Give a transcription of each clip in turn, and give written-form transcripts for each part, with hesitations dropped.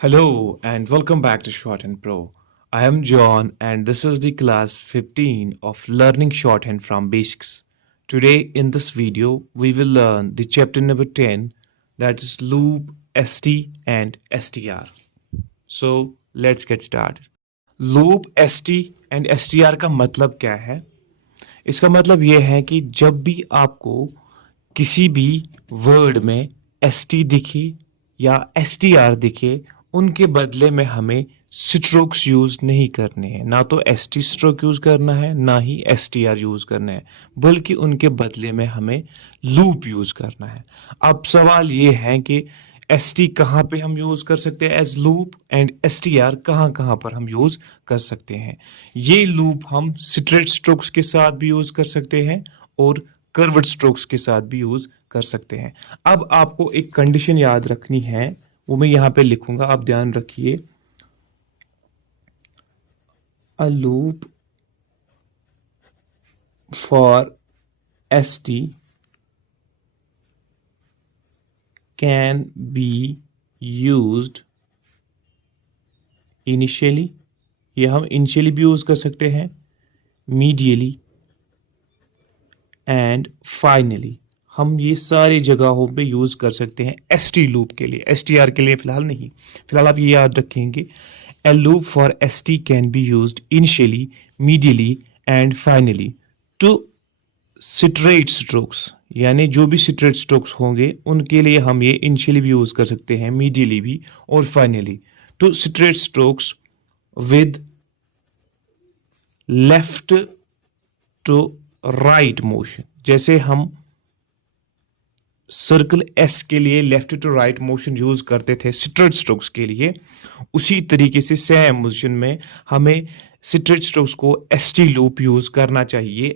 Hello and welcome back to Shorthand Pro. I am John and this is the class 15 of Learning Shorthand from Basics. Today in this video we will learn the chapter number 10, that is loop, ST and STR. So let's get started. Loop, ST and STR का मतलब क्या है? इसका मतलब यह है कि जब भी आपको किसी भी वर्ड में ST दिखे या STR दिखे, उनके बदले में हमें स्ट्रोक्स यूज नहीं करने हैं। ना तो ST स्ट्रोक यूज करना है, ना ही STR यूज करना है, बल्कि उनके बदले में हमें लूप यूज करना है। अब सवाल ये है कि ST कहाँ पे हम यूज कर सकते हैं एज लूप एंड STR कहाँ कहाँ पर हम यूज कर सकते हैं। ये लूप हम स्ट्रेट स्ट्रोक्स के साथ भी यूज कर सकते हैं और कर्व्ड स्ट्रोक्स के साथ भी यूज कर सकते हैं। अब आपको एक कंडीशन याद रखनी है, वो मैं यहां पे लिखूंगा, आप ध्यान रखिए। A loop for ST can be used initially, ये हम इनिशियली भी यूज कर सकते हैं, मीडियली एंड फाइनली। हम ये सारी जगहों पे यूज कर सकते हैं ST लूप के लिए, STR के लिए फिलहाल नहीं। फिलहाल आप ये याद रखेंगे, a loop for ST can be used initially, medially and finally to straight strokes, यानी जो भी स्ट्रेट स्ट्रोक्स होंगे उनके लिए हम ये इनिशियली भी यूज कर सकते हैं, मीडियली भी और finally. To straight strokes with left to right motion, जैसे हम सर्कल S के लिए left to right motion use करते थे स्ट्रेट स्ट्रोक्स के लिए, उसी तरीके से सेम मोशन में हमें स्ट्रेट स्ट्रोक्स को ST लूप यूज करना चाहिए,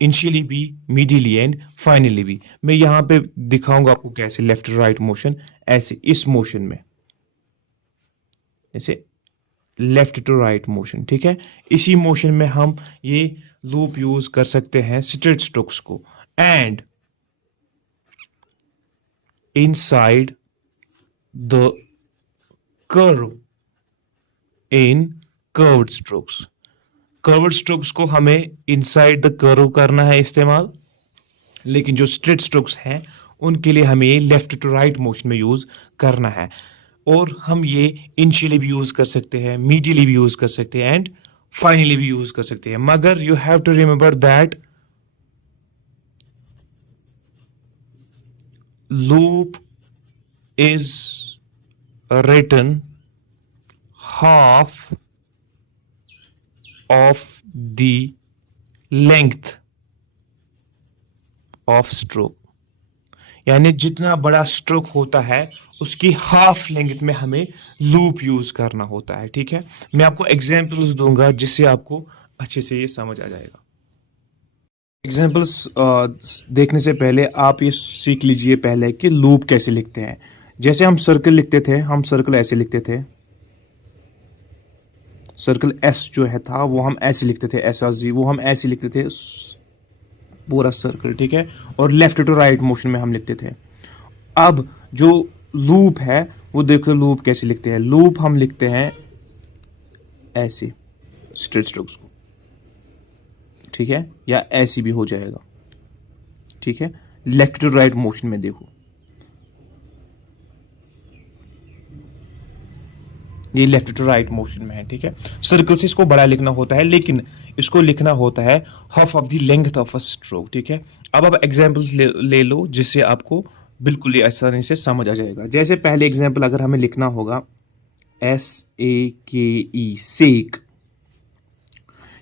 इनिशियली भी, मीडियली एंड फाइनली भी। मैं यहां पे दिखाऊंगा आपको कैसे लेफ्ट टू राइट मोशन, ऐसे इस मोशन में, जैसे लेफ्ट टू राइट मोशन, ठीक है। इसी मोशन में हम ये लूप यूज कर सकते हैं स्ट्रेट स्ट्रोक्स को। And inside the curve in curved strokes, curved strokes को हमें inside the curve करना है इस्तेमाल, लेकिन जो straight strokes हैं उनके लिए हमें लेफ्ट टू राइट मोशन में यूज करना है। और हम ये इनिशियली भी यूज कर सकते हैं, मीडियली भी यूज कर सकते हैं एंड फाइनली भी यूज कर सकते हैं। मगर you have to remember that loop is written half of the length of stroke, यानी जितना बड़ा स्ट्रोक होता है उसकी हाफ लेंथ में हमें लूप यूज करना होता है, ठीक है। मैं आपको एग्जांपल्स दूंगा जिससे आपको अच्छे से ये समझ आ जाएगा। एग्जाम्पल्स देखने से पहले आप ये सीख लीजिए पहले कि लूप कैसे लिखते हैं। जैसे हम सर्कल लिखते थे, हम सर्कल ऐसे लिखते थे, सर्कल S जो है था वो हम ऐसे लिखते थे, SRZ वो हम ऐसे लिखते थे पूरा सर्कल, ठीक है। और लेफ्ट टू राइट मोशन में हम लिखते थे। अब जो लूप है वो देखो लूप कैसे लिखते हैं। लूप हम लिखते हैं ऐसे स्ट्रेट स्ट्रोक्स को, ठीक है, या ऐसी भी हो जाएगा, ठीक है। लेफ्ट टू राइट मोशन में देखो, ये लेफ्ट टू राइट मोशन में है, ठीक है। सर्कल से इसको बड़ा लिखना होता है, लेकिन इसको लिखना होता है half of the length of a stroke, ठीक है। अब आप एग्जांपल्स ले लो जिससे आपको बिल्कुल ही आसानी से समझ आ जाएगा। जैसे पहले एग्जांपल अगर हमें लिखना होगा SAKE, सेक।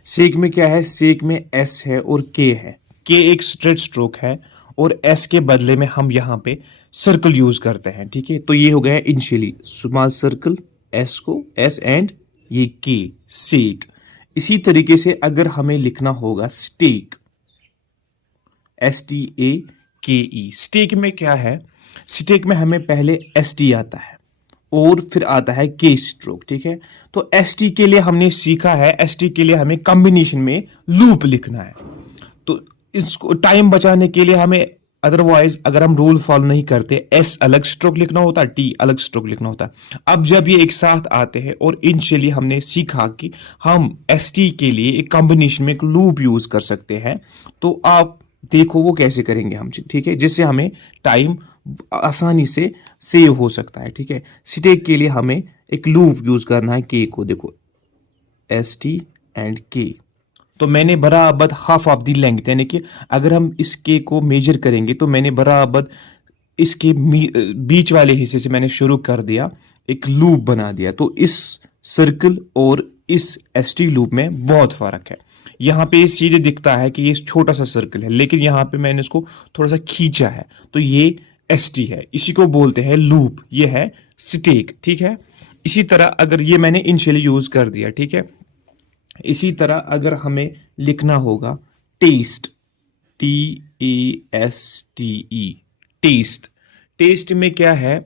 सेक में क्या है, सेक में S है और K है। K एक स्ट्रेट स्ट्रोक है और S के बदले में हम यहाँ पे सर्कल यूज करते हैं, ठीक है। तो ये हो गया इनिशियली स्मॉल सर्कल, S को S एंड ये K, सेक। इसी तरीके से अगर हमें लिखना होगा स्टेक, STAKE, स्टेक में क्या है, स्टेक में हमें पहले ST आता है और फिर आता है K स्ट्रोक, ठीक है। तो ST के लिए हमने सीखा है, ST के लिए हमें कॉम्बिनेशन में लूप लिखना है। तो इसको टाइम बचाने के लिए हमें अदरवाइज अगर हम रूल फॉलो नहीं करते, एस अलग स्ट्रोक लिखना होता है, टी अलग स्ट्रोक लिखना होता है। अब जब ये एक साथ आते हैं और इनिशियली हमने सीखा कि हम एस टी के लिए एक कॉम्बिनेशन में एक लूप यूज कर सकते हैं, तो आप देखो वो कैसे करेंगे हम, ठीक है, जिससे हमें टाइम आसानी से सेव हो सकता है। ठीक है, स्टेक के लिए हमें एक लूप यूज करना है, के को देखो एस टी एंड के। तो मैंने बराबर हाफ ऑफ द लेंथ, यानी कि अगर हम इसके को मेजर करेंगे तो मैंने बराबर इसके बीच वाले हिस्से से मैंने शुरू कर दिया, एक लूप बना दिया। तो इस सर्कल और इस एस टी लूप में बहुत फर्क है। यहाँ पे सीधे दिखता है कि ये छोटा सा सर्कल है, लेकिन यहाँ पे मैंने इसको थोड़ा सा खींचा है, तो ये एस टी है, इसी को बोलते हैं लूप, ये है स्टेक। ठीक है, इसी तरह अगर ये मैंने इनिशियली यूज कर दिया, ठीक है, इसी तरह अगर हमें लिखना होगा test, T A S T E, test. Test में क्या है,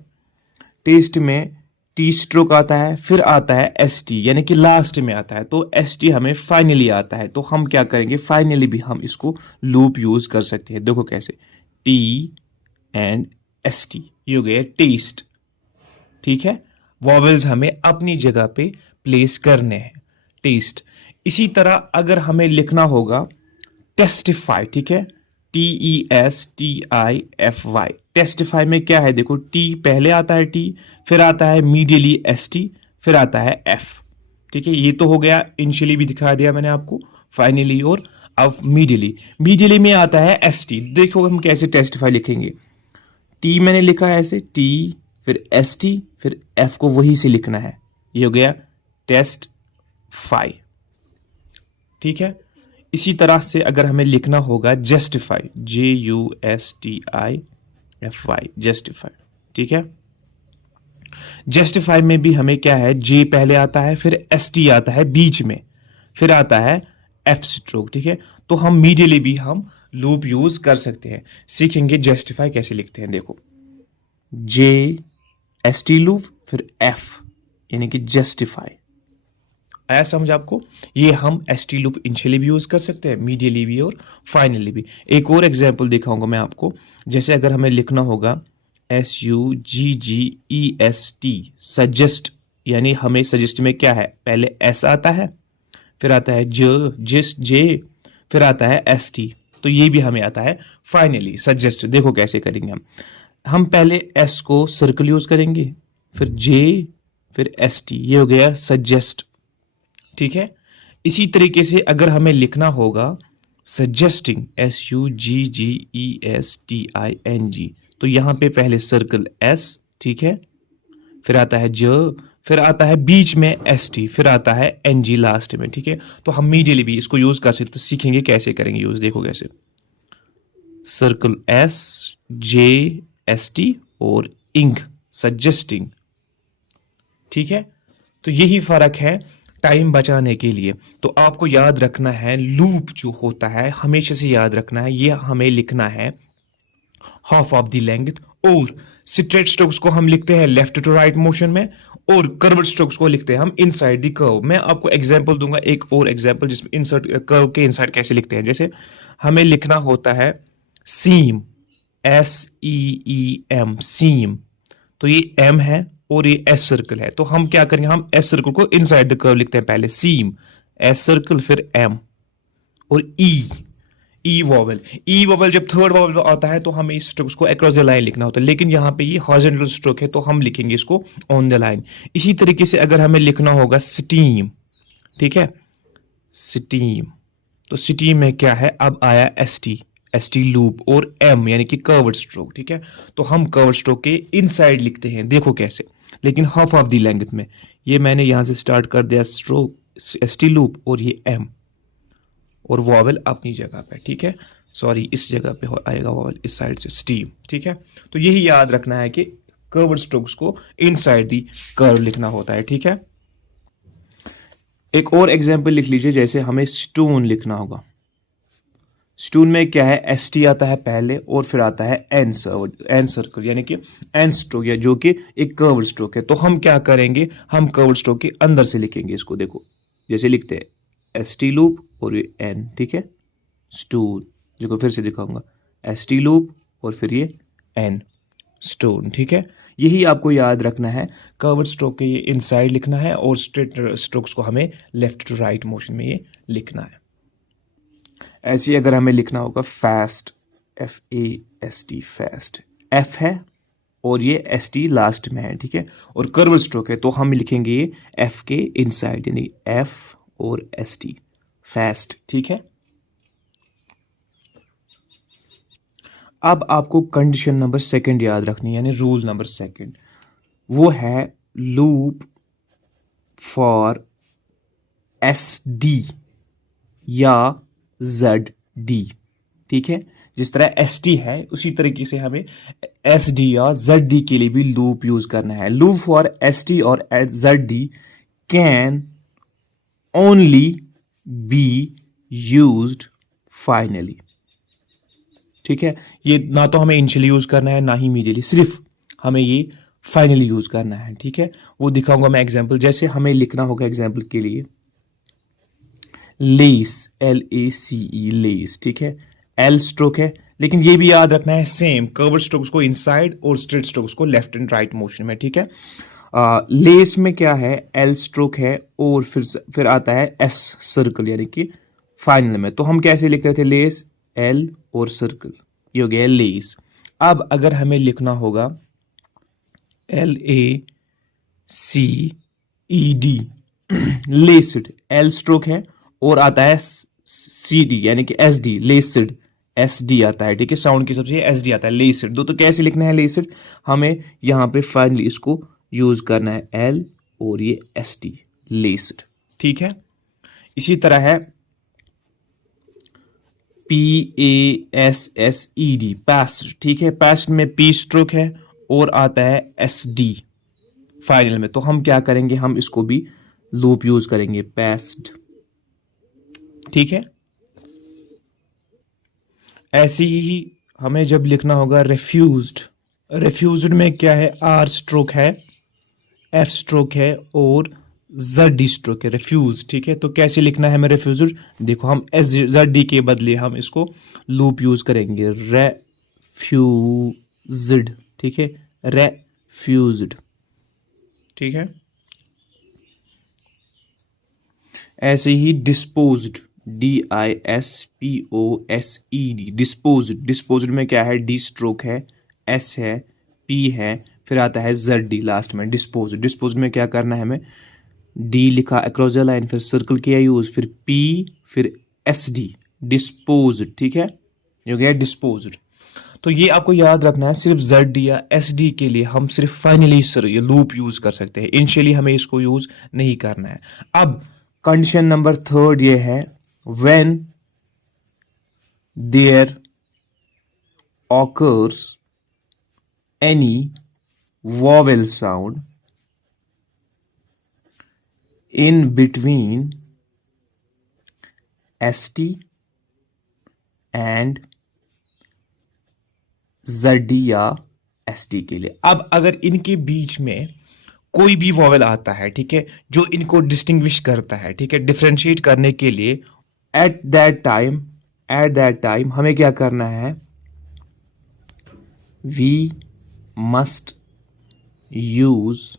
टेस्ट में टी स्ट्रोक आता है, फिर आता है एस टी, यानी कि लास्ट में आता है, तो एस टी हमें फाइनली आता है। तो हम क्या करेंगे, फाइनली भी हम इसको लूप यूज कर सकते हैं। देखो कैसे, टी एंड एस टी, ये हो गया टेस्ट। ठीक है, वॉवेल्स हमें अपनी जगह पे प्लेस करने हैं, टेस्ट। इसी तरह अगर हमें लिखना होगा टेस्टिफाई, ठीक है, T E S T I F Y, testify में क्या है, देखो टी पहले आता है, टी फिर आता है मीडियली एस टी, फिर आता है एफ। ठीक है, ये तो हो गया, इनिशियली भी दिखा दिया मैंने आपको, फाइनली, और अब मीडियली, मीडियली में आता है एस टी। देखो हम कैसे टेस्टिफाई लिखेंगे, टी मैंने लिखा है ऐसे, टी फिर एस टी फिर एफ को वही से लिखना है, ये हो गया टेस्ट फाई। ठीक है, इसी तरह से अगर हमें लिखना होगा justify, J U S T I F Y, justify. ठीक है, जस्टिफाई में भी हमें क्या है, जे पहले आता है, फिर एस टी आता है बीच में, फिर आता है एफ स्ट्रोक। ठीक है, तो हम मीडियली भी हम लूप यूज कर सकते हैं। सीखेंगे जस्टिफाई कैसे लिखते हैं, देखो जे एस टी लूप फिर एफ, यानी कि जस्टिफाई। आया समझ आपको, ये हम एस टी लूप इनिशियली भी यूज कर सकते हैं, मीडियली भी और फाइनली भी। एक और एग्जांपल दिखाऊंगा मैं आपको, जैसे अगर हमें लिखना होगा S U G G E S T, suggest, यानी हमें सजेस्ट में क्या है, पहले एस आता है, फिर आता है जिस जे, फिर आता है एस टी, तो ये भी हमें आता है फाइनली, सजेस्ट। देखो कैसे करेंगे हम पहले एस को सर्कल यूज करेंगे, फिर जे, फिर एस टी, ये हो गया सजेस्ट। ठीक है, इसी तरीके से अगर हमें लिखना होगा suggesting, S U G G E S T I N G, तो यहां पे पहले सर्कल एस, ठीक है, फिर आता है ज, फिर आता है बीच में एस टी, फिर आता है एन जी लास्ट में। ठीक है, तो हम मीडियली भी इसको यूज कर सकते, तो सीखेंगे कैसे करेंगे यूज, देखो कैसे, सर्कल एस, जे, एस टी और इंक, सजेस्टिंग। ठीक है, तो यही फर्क है टाइम बचाने के लिए। तो आपको याद रखना है, लूप जो होता है हमेशा से याद रखना है, ये हमें लिखना है हाफ ऑफ द लेंथ, और स्ट्रेट स्ट्रोक्स को हम लिखते हैं लेफ्ट टू राइट मोशन में, और कर्व्ड स्ट्रोक्स को लिखते हैं हम इनसाइड द कर्व। मैं आपको एग्जांपल दूंगा, एक और एग्जांपल, जिसमें इंसर्ट कर्व के इनसाइड कैसे लिखते हैं। जैसे हमें लिखना होता है सीम, एस ई ई एम, सीम, तो ये एम है और ये एस सर्कल है, तो हम क्या करेंगे, हम एस सर्कल को इनसाइड द कर्व लिखते हैं, पहले सीम, एस सर्कल, फिर एम, और ई, ई वॉवल, ई वॉवल जब थर्ड वॉवल आता है तो हमें इस स्ट्रोक्स को अक्रॉस द लाइन लिखना होता है, लेकिन यहाँ पे ये हॉरिजॉन्टल स्ट्रोक है तो हम लिखेंगे इसको ऑन द लाइन। इसी तरीके से अगर हमें लिखना होगा स्टीम, ठीक है, स्टीम, तो स्टीम में क्या है, अब आया एस टी लूप, और एम यानी कि कर्व्ड स्ट्रोक। ठीक है, तो हम कर्व्ड स्ट्रोक के इनसाइड लिखते हैं, देखो कैसे, लेकिन हाफ ऑफ द लेंथ में। ये मैंने यहां से स्टार्ट कर दिया स्ट्रोक, एस टी लूप, और ये एम, और वॉवल अपनी जगह पे। ठीक है, सॉरी इस जगह पे आएगा वॉवल, इस साइड से स्टीम। ठीक है, तो यही याद रखना है कि कर्व्ड स्ट्रोक्स को इनसाइड दी कर्व लिखना होता है। ठीक है, एक और एग्जांपल लिख लीजिए, जैसे हमें स्टोन लिखना होगा, स्टोन में क्या है, एस टी आता है पहले और फिर आता है एन सर्कल, यानी कि एन स्ट्रोक, या जो कि एक कर्व्ड स्ट्रोक है। तो हम क्या करेंगे, हम कर्व्ड स्ट्रोक के अंदर से लिखेंगे इसको, देखो जैसे लिखते हैं एस टी लूप और ये एन। ठीक है, स्टोन, देखो फिर से दिखाऊंगा, एस टी लूप और फिर ये एन स्टोन। ठीक है, यही आपको याद रखना है। कर्व्ड स्ट्रोक के ये इनसाइड लिखना है और स्ट्रेट स्ट्रोक्स को हमें लेफ्ट टू राइट मोशन में ये लिखना है। ऐसे ही अगर हमें लिखना होगा फास्ट, FAST फास्ट, F है और ये ST लास्ट में है। ठीक है, और कर्व स्ट्रोक है तो हम लिखेंगे ये F के इनसाइड, यानी F और ST फास्ट। ठीक है, अब आपको कंडीशन नंबर सेकंड याद रखनी है, यानी रूल नंबर सेकंड, वो है लूप फॉर SD या ZD। ठीक है, जिस तरह ST है उसी तरीके से हमें SD या ZD के लिए भी लूप यूज करना है। लूप फॉर ST और ZD can only be used finally. ठीक है, ये ना तो हमें इनिशियली यूज करना है ना ही इमीडिएटली, सिर्फ हमें ये फाइनली यूज करना है। ठीक है, वो दिखाऊंगा मैं एग्जांपल। जैसे हमें लिखना होगा एग्जांपल के लिए लेस, LACE लेस। ठीक है, L स्ट्रोक है, लेकिन ये भी याद रखना है सेम कर्व्ड स्ट्रोक्स को इनसाइड और स्ट्रेट स्ट्रोक्स को लेफ्ट एंड राइट मोशन में। ठीक है, लेस में क्या है, L स्ट्रोक है और फिर आता है S सर्कल, यानी कि फाइनल में। तो हम कैसे लिखते थे, लेस L और सर्कल, ये हो गया लेस। अब अगर हमें लिखना होगा LACED लेस्ड, L स्ट्रोक है और आता है CD यानी कि SD लेस्ड, SD आता है। ठीक है, साउंड की सबसे SD आता है, लेस्ड। तो कैसे लिखना है लेस्ड, हमें यहां पे फाइनली इसको यूज करना है L और ये SD लेस्ड। ठीक है, इसी तरह है PASSED पास्ट। ठीक है, पास्ट में P स्ट्रोक है और आता है SD फाइनल में। तो हम क्या करेंगे, हम इसको भी लूप यूज करेंगे, पास्ट। ठीक है, ऐसे ही हमें जब लिखना होगा रेफ्यूज्ड, रेफ्यूज्ड में क्या है, R स्ट्रोक है, F स्ट्रोक है और ZD स्ट्रोक है, रेफ्यूज। ठीक है, तो कैसे लिखना है हमें रेफ्यूज्ड, देखो हम ZD के बदले हम इसको लूप यूज करेंगे, रेफ्यूज्ड। ठीक है, रेफ्यूज्ड। ठीक है, ऐसे ही डिस्पोज्ड, DISPOSED डिस्पोज्ड। डिस्पोज्ड में क्या है, D स्ट्रोक है, S है, P है, फिर आता है ZD लास्ट में, डिस्पोज्ड। डिस्पोज्ड में क्या करना है हमें, D लिखा अक्रॉस द लाइन, फिर सर्कल किया यूज, फिर P, फिर SD डिस्पोज्ड। ठीक है, ये हो गया डिस्पोज्ड। तो ये आपको याद रखना है, सिर्फ ZD या SD के लिए हम सिर्फ फाइनली सर ये लूप यूज कर सकते हैं, इनिशियली हमें इसको यूज नहीं करना है। अब कंडीशन नंबर थर्ड ये है, when there occurs any vowel sound in between ST and ZD या ST के लिए। अब अगर इनके बीच में कोई भी वॉवेल आता है, ठीक है, जो इनको डिस्टिंग्विश करता है, ठीक है, डिफरेंशिएट करने के लिए, एट दैट टाइम हमें क्या करना है, we must use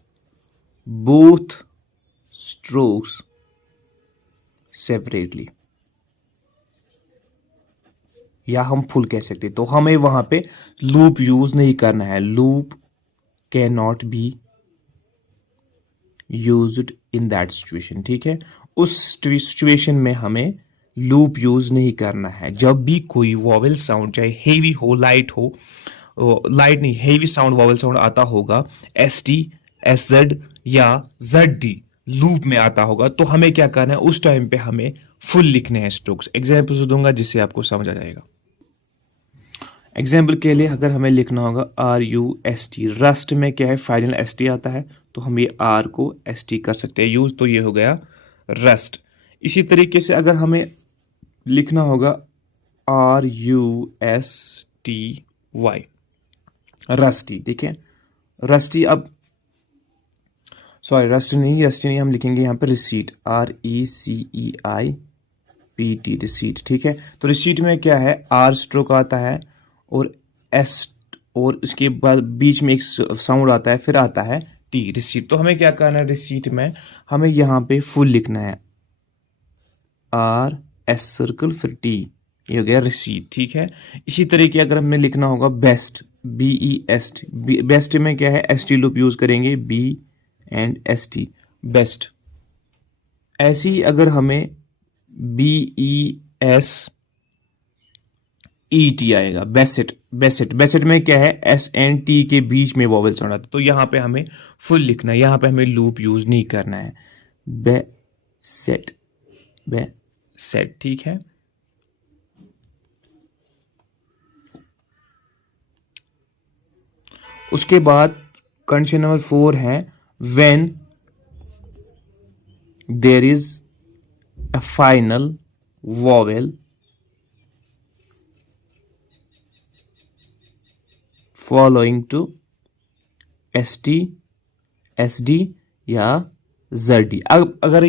both strokes separately, या हम फुल कह सकते। तो हमें वहां पे लूप यूज नहीं करना है, loop can not be used in that situation. ठीक है, उस सिचुएशन में हमें लूप यूज नहीं करना है। जब भी कोई वॉवेल साउंड, चाहे हेवी हो लाइट हो, लाइट नहीं हेवी साउंड वॉवेल साउंड आता होगा, ST SZ या ZD लूप में आता होगा, तो हमें क्या करना है, उस टाइम पे हमें फुल लिखने हैं स्ट्रोक्स। एग्जाम्पल दूंगा जिससे आपको समझ आ जाएगा। एग्जाम्पल के लिए अगर हमें लिखना होगा RUST, रस्ट में क्या है, फाइनल ST आता है, तो हम ये R को ST कर सकते हैं यूज, तो ये हो गया रस्ट। इसी तरीके से अगर हमें लिखना होगा RUSTY, रस्टी। ठीक है, रस्टी, अब सॉरी रस्टी नहीं हम लिखेंगे यहाँ पे रिसीट, RECEIPT रिसीट। ठीक है, तो रिसीट में क्या है, R स्ट्रोक आता है और एस और उसके बाद बीच में एक साउंड आता है, फिर आता है टी, रिसीट। तो हमें क्या करना है, रिसीट में हमें यहाँ पे फुल लिखना है, आर एस सर्कल फिर टी, ये हो गया रिसीट, ठीक है। इसी तरीके अगर हमें लिखना होगा best, B E S T, best में क्या है, एस टी लूप यूज करेंगे, B and S T, best. ऐसे ही अगर हमें B E S E T आएगा, बेसेट, बेसेट, बेसेट में क्या है, एस एंड टी के बीच में वॉवेल साउंड आता है, तो यहां पे हमें फुल लिखना है, यहां पे हमें लूप यूज नहीं करना है, बेसेट, बेसेट, ठीक है। उसके बाद कंडीशन नंबर 4 है, when there is a final vowel following to S T, S D या जेड डी। अब अगर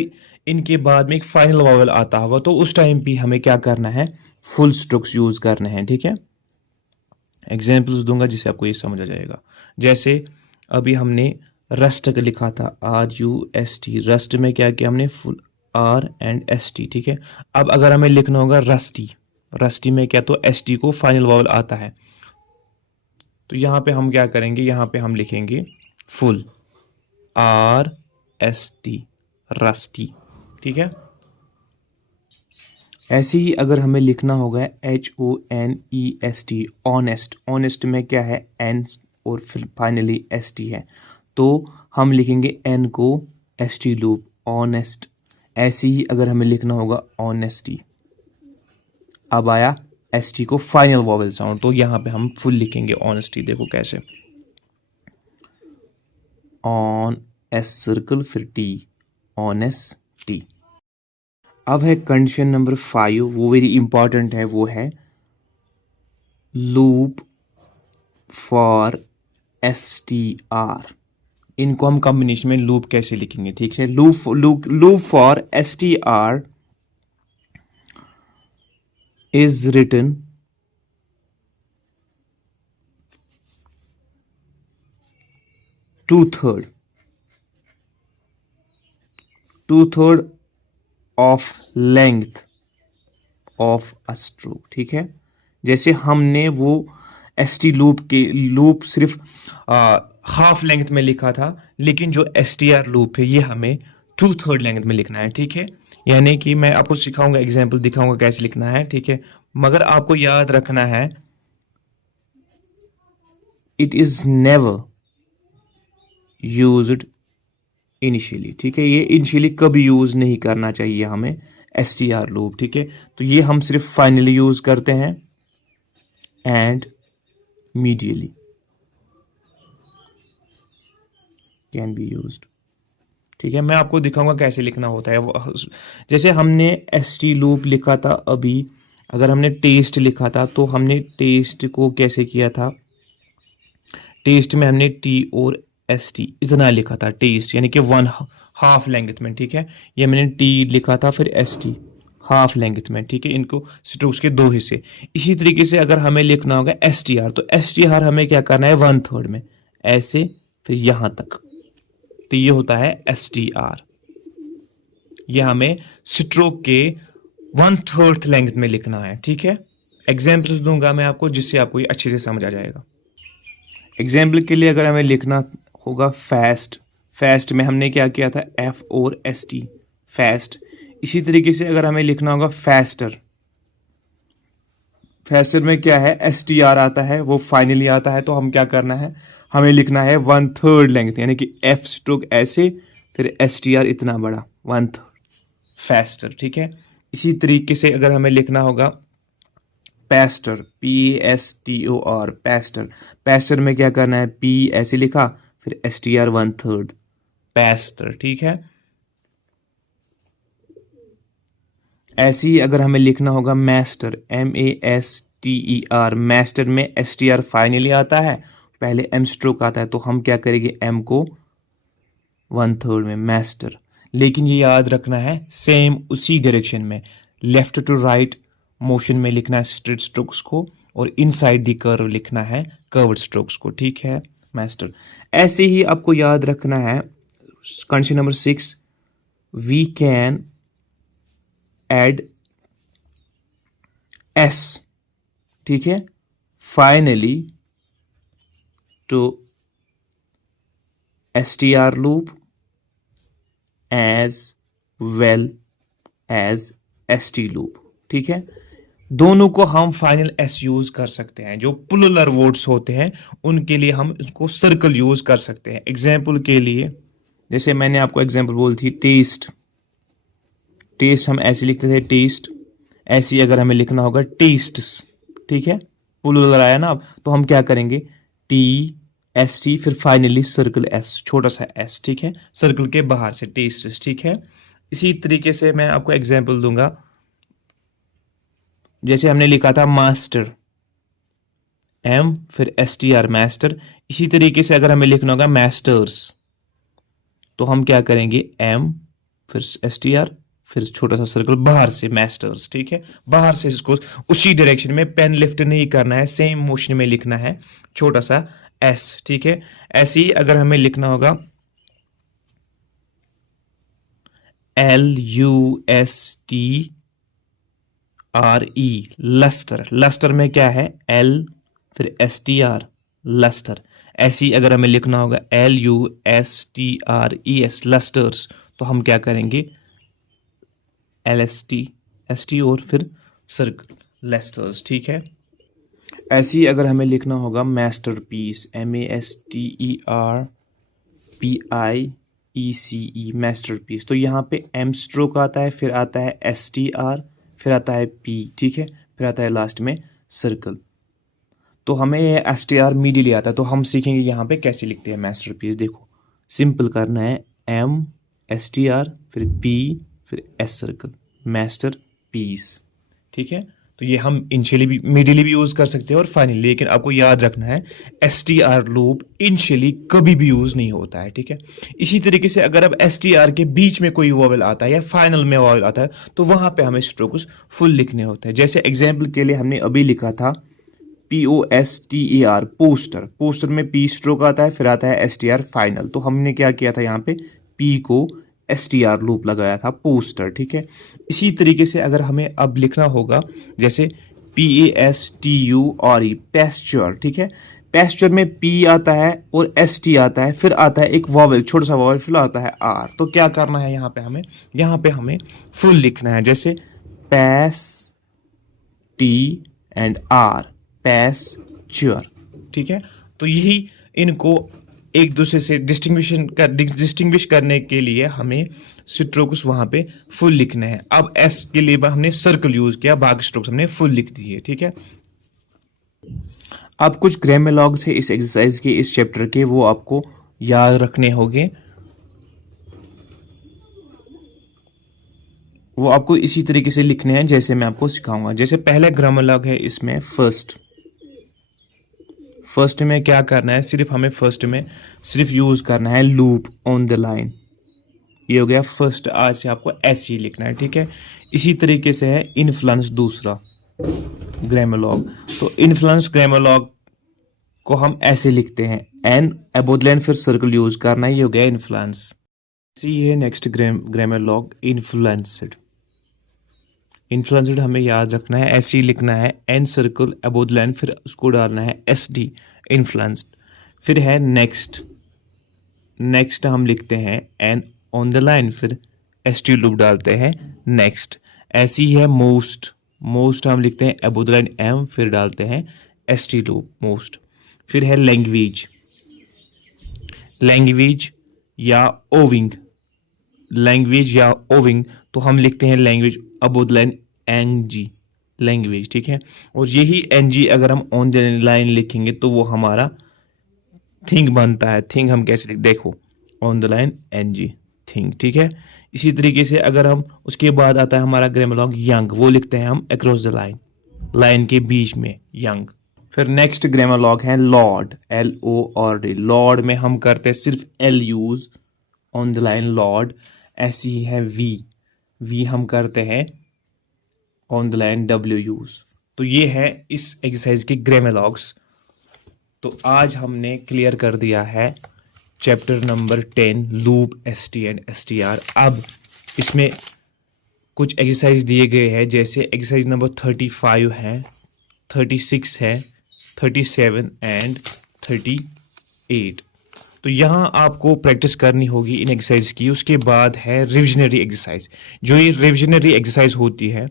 इनके बाद में एक फाइनल वॉवेल आता होगा तो उस टाइम भी हमें क्या करना है, फुल स्ट्रोक्स यूज करने हैं, ठीक है। एग्जाम्पल्स दूंगा जिससे आपको ये समझ आ जाएगा। जैसे अभी हमने रस्ट का लिखा था, R U S T, rust में क्या किया हमने, full R and S T, ठीक है। अब अगर हमें लिखना होगा रस्टी, रस्टी में क्या, तो एस टी को फाइनल वॉवेल आता है, तो यहां पे हम क्या करेंगे, यहां पे हम लिखेंगे full R S T, rusty, ठीक है। ऐसे ही अगर हमें लिखना होगा H O N E S T, honest, honest में क्या है, एन और फिर फाइनली एस टी है, तो हम लिखेंगे एन को एस टी लूप, ऑनेस्ट। ऐसे ही अगर हमें लिखना होगा ऑनेस्टी, अब आया एस टी को फाइनल वॉवेल साउंड, तो यहां पे हम फुल लिखेंगे ऑनेस्टी। देखो कैसे, ऑन एस सर्कल फिर टी, ऑनेस्टी। अब है कंडीशन नंबर 5, वो वेरी इंपॉर्टेंट है, वो है loop for S T are. इनको हम कॉम्बिनेशन में लूप कैसे लिखेंगे, ठीक है। Loop for S T are is written two-third of length of a stroke, ठीक है। जैसे हमने वो एस टी लूप सिर्फ हाफ लेंथ में लिखा था, लेकिन जो एस टी आर लूप है ये हमें 2/3 लेंथ में लिखना है, ठीक है। यानी कि मैं आपको सिखाऊंगा, एग्जाम्पल दिखाऊंगा कैसे लिखना है, ठीक है। मगर आपको याद रखना है, it is never used initially, ठीक है। ये इनिशियली कभी यूज नहीं करना चाहिए हमें एस टी आर लूप, ठीक है। तो ये हम सिर्फ फाइनली यूज करते हैं and medially can be used, ठीक है। मैं आपको दिखाऊंगा कैसे लिखना होता है। जैसे हमने एस टी लूप लिखा था अभी, अगर हमने टेस्ट लिखा था तो हमने टेस्ट को कैसे किया था, टेस्ट में हमने टी और एस टी इतना लिखा था, टेस्ट यानी कि 1/2 लेंथ में, ठीक है। ये मैंने टी लिखा था, फिर एस टी हाफ लेंथ में, ठीक है। इनको स्ट्रोक्स के 2 हिस्से। इसी तरीके से अगर हमें लिखना होगा एस टी आर, तो एस टी आर हमें क्या करना है, 1/3 में, ऐसे फिर यहां तक, तो ये होता है एस टी आर। ये हमें स्ट्रोक के 1/3 लेंथ में लिखना है, ठीक है। एग्जाम्पल्स दूंगा मैं आपको जिससे आपको ये अच्छे से समझ आ जाएगा। एग्जाम्पल के लिए अगर हमें लिखना होगा फास्ट, फास्ट में हमने क्या किया था, एफ और एस टी, फास्ट। इसी तरीके से अगर हमें लिखना होगा फास्टर, फास्टर में क्या है, एस टी आर आता है, वो फाइनली आता है, तो हम क्या करना है, हमें लिखना है 1/3 लेंथ, यानी कि एफ स्ट्रोक ऐसे, फिर एस टी आर इतना बड़ा, 1/3 फास्टर, ठीक है। इसी तरीके से अगर हमें लिखना होगा pester, P S T O R, pester, pester में क्या करना है, पी ऐसे लिखा, फिर एस टी आर 1/3 पेस्टर, ठीक है। ऐसे ही अगर हमें लिखना होगा master, M A S T E R, master में एस टी आर फाइनली आता है, पहले एम स्ट्रोक आता है, तो हम क्या करेंगे, एम को 1/3 में, मैस्टर। लेकिन ये याद रखना है सेम उसी डायरेक्शन में, लेफ्ट टू राइट मोशन में लिखना है स्ट्रेट स्ट्रोक्स को, और इनसाइड द कर्व लिखना है कर्व्ड स्ट्रोक्स को, ठीक है मास्टर। ऐसे ही आपको याद रखना है condition number 6, we can add S, ठीक है, finally to str loop as well as st loop, ठीक है। दोनों को हम फाइनल s यूज कर सकते हैं। जो प्लुरल वर्ड्स होते हैं उनके लिए हम इसको सर्कल यूज कर सकते हैं। एग्जाम्पल के लिए जैसे मैंने आपको एग्जाम्पल बोली थी टेस्ट, टेस्ट हम ऐसे लिखते थे टेस्ट, ऐसे अगर हमें लिखना होगा टेस्ट्स, ठीक है, प्लुरल आया ना, अब तो हम क्या करेंगे टी एस टी फिर फाइनली सर्कल एस, छोटा सा एस, ठीक है, सर्कल के बाहर से टेस्ट, ठीक है। इसी तरीके से मैं आपको एग्जांपल दूंगा, जैसे हमने लिखा था मास्टर, एम फिर एस टी आर मास्टर। इसी तरीके से अगर हमें लिखना होगा मास्टर्स तो हम क्या करेंगे एम फिर एस टी आर फिर छोटा सा सर्कल बाहर से मास्टर्स, ठीक है, बाहर से इसको उसी डायरेक्शन में पेन लिफ्ट नहीं करना है, सेम मोशन में लिखना है छोटा सा एस, ठीक है। ऐसे ही अगर हमें लिखना होगा LUSTRE लस्टर, लस्टर में क्या है L फिर STR लस्टर। ऐसे ही अगर हमें लिखना होगा LUSTRES लस्टर्स तो हम क्या करेंगे LST ST और फिर सर्कल लेस्टर्स, ठीक है। ऐसे ही अगर हमें लिखना होगा मास्टरपीस, MASTERPIECE मास्टरपीस, तो यहाँ पे M स्ट्रोक आता है, फिर आता है STR, फिर आता है P, ठीक है, फिर आता है लास्ट में सर्कल। तो हमें ये STR मिडिल आता है, तो हम सीखेंगे यहाँ पे कैसे लिखते हैं मास्टरपीस। देखो सिंपल करना है M STR फिर P फिर S सर्कल मास्टरपीस, ठीक है। तो ये हम इनिशियली भी मिडिली भी यूज कर सकते हैं और फाइनली, लेकिन आपको याद रखना है STR लूप इनिशियली कभी भी यूज नहीं होता है, ठीक है। इसी तरीके से अगर अब STR के बीच में कोई वोवेल आता है या फाइनल में वोवेल आता है तो वहां पे हमें स्ट्रोक्स फुल लिखने होते हैं। जैसे एग्जाम्पल के लिए हमने अभी लिखा था POSTER पोस्टर, पोस्टर में P स्ट्रोक आता है फिर आता है STR फाइनल, तो हमने क्या किया था यहाँ पे P को STR लूप लगाया था पोस्टर, ठीक है। इसी तरीके से अगर हमें अब लिखना होगा जैसे PASTURE पेस्चर, ठीक है, पेस्चर में P आता है और ST आता है, फिर आता है एक वॉवेल छोटा सा वॉवेल, फिर आता है R, तो क्या करना है यहाँ पे हमें फुल लिखना है, जैसे पैस T एंड R पेस्चर, ठीक है। तो यही इनको एक दूसरे से डिस्टिंग्विश करने के लिए हमें स्ट्रोक्स वहां पे फुल लिखने हैं। अब एस के लिए हमने सर्कल यूज किया, बाकी स्ट्रोक्स हमने फुल लिख दिए, ठीक है। अब कुछ ग्रामर लॉग्स है इस एक्सरसाइज के, इस चैप्टर के, वो आपको याद रखने होंगे। वो आपको इसी तरीके से लिखने हैं जैसे मैं आपको सिखाऊंगा। जैसे पहले ग्रामर लॉग है, इसमें फर्स्ट में क्या करना है, सिर्फ हमें फर्स्ट में सिर्फ यूज करना है लूप ऑन द लाइन, ये हो गया फर्स्ट। आज से आपको ऐसे ही लिखना है, ठीक है। इसी तरीके से है इन्फ्लुएंस, दूसरा ग्रामर लॉग, तो इन्फ्लुएंस ग्रामर लॉग को हम ऐसे लिखते हैं एन अबोव द लाइन फिर सर्कल यूज करना, ये हो गया इन्फ्लुएंस। सी है next grammalogue influenced, influenced हमें याद रखना है, ऐसे ही लिखना है N circle above the line फिर उसको डालना है SD इन्फ्लुएंस्ड। फिर है नेक्स्ट हम लिखते हैं एन ऑन द लाइन फिर ST लूप डालते हैं नेक्स्ट। ऐसी है मोस्ट हम लिखते हैं अबोव द लाइन M फिर डालते हैं ST लूप मोस्ट। फिर है लैंग्वेज या ओविंग, तो हम लिखते हैं language above the line NG language, ठीक है। और यही NG अगर हम ऑन द लाइन लिखेंगे तो वो हमारा थिंग बनता है। थिंग हम कैसे लिखते, देखो on the line NG thing, ठीक है। इसी तरीके से अगर हम उसके बाद आता है हमारा ग्रामर लॉग यंग, वो लिखते हैं हम अक्रॉस द लाइन के बीच में यंग। फिर नेक्स्ट ग्रामर लॉग है लॉर्ड, LORD, लॉर्ड में हम करते हैं सिर्फ L use on the line Lord. ऐसी ही है वी हम करते हैं on the line W use, तो ये है इस एक्सरसाइज के ग्रामर। तो आज हमने क्लियर कर दिया है chapter number 10 loop, ST and STR. अब इसमें कुछ एक्सरसाइज दिए गए हैं, जैसे एक्सरसाइज नंबर 35 है, 36 है, 37 एंड 38। तो यहाँ आपको प्रैक्टिस करनी होगी इन एक्सरसाइज की। उसके बाद है रिविजनरी एक्सरसाइज। जो ये रिविजनरी एक्सरसाइज होती है,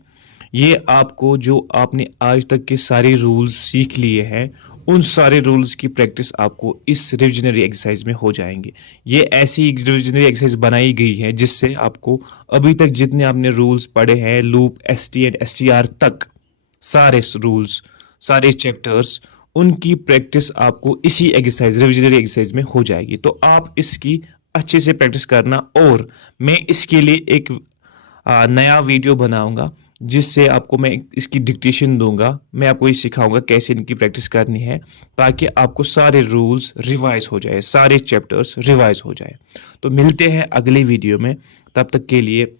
ये आपको जो आपने आज तक के सारे रूल्स सीख लिए हैं, उन सारे रूल्स की प्रैक्टिस आपको इस रिविजनरी एक्सरसाइज में हो जाएंगे। ये ऐसी रिविजनरी एक्सरसाइज बनाई गई है जिससे आपको अभी तक जितने आपने रूल्स पढ़े हैं लूप, एसटी एंड एसटीआर तक, सारे रूल्स, सारे चैप्टर्स, उनकी प्रैक्टिस आपको इसी एक्सरसाइज, रिविजनरी एक्सरसाइज में हो जाएगी। तो आप इसकी अच्छे से प्रैक्टिस करना, और मैं इसके लिए एक नया वीडियो बनाऊंगा जिससे आपको मैं इसकी डिक्टेशन दूंगा। मैं आपको ये सिखाऊंगा कैसे इनकी प्रैक्टिस करनी है, ताकि आपको सारे रूल्स रिवाइज हो जाए, सारे चैप्टर्स रिवाइज हो जाए। तो मिलते हैं अगले वीडियो में, तब तक के लिए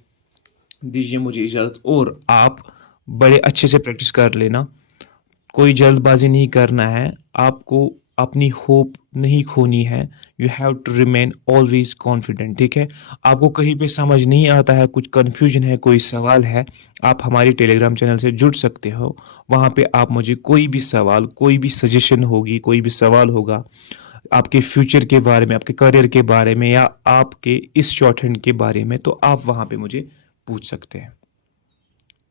दीजिए मुझे इजाज़त, और आप बड़े अच्छे से प्रैक्टिस कर लेना। कोई जल्दबाजी नहीं करना है, आपको अपनी होप नहीं खोनी है। You have to remain always confident, ठीक है। आपको कहीं पे समझ नहीं आता है, कुछ कन्फ्यूजन है, कोई सवाल है, आप हमारे टेलीग्राम चैनल से जुड़ सकते हो। वहाँ पे आप मुझे कोई भी सवाल, कोई भी सजेशन होगी, कोई भी सवाल होगा आपके फ्यूचर के बारे में, आपके करियर के बारे में, या आपके इस शॉर्ट हैंड के बारे में, तो आप वहाँ पे मुझे पूछ सकते हैं।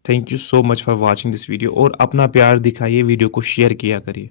Thank you so much for watching this video, और अपना प्यार दिखाइए, वीडियो को शेयर किया करिए।